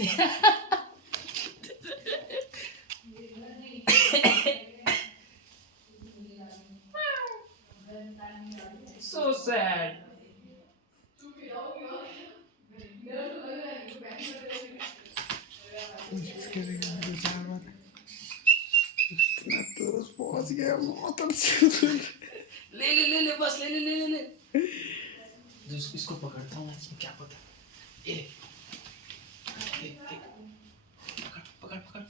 So sad. इतना तो पहुंच गया मौत से। ले ले ले ले बस ले ले ले ले ले जो इसको पकड़ता हूँ इसमें क्या पता। ए ए ए पकड़ पकड़ पकड़।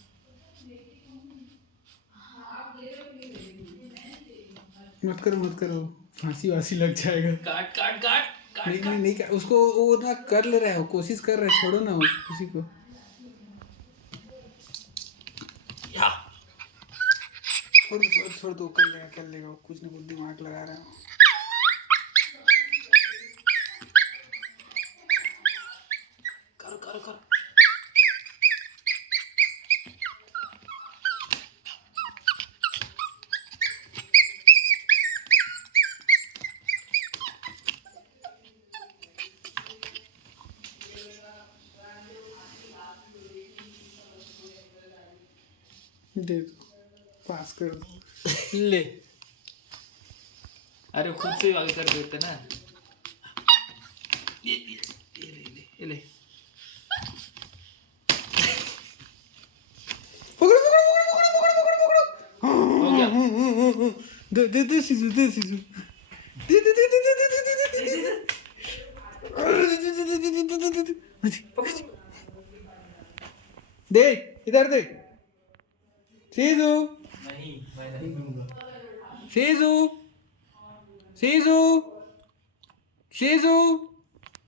मत करो फांसी वासी लग जाएगा। काट काट काट काट नहीं काट। नहीं उसको वो ना कर ले रहा है, कोशिश कर रहा है, छोड़ो ना उसी को। या छोड़ दो, कर लेगा कुछ ना कुछ दिमाग लगा रहा है। कर कर कर। दे दो, पास कर दो। ले अरे खुद से आगे कर देते ना। ये ले ले पकड़ो हो गया। दे सीजू दे दे इधर दे सीजू नहीं मैं नहीं दूंगा। सीजू सीजू सीजू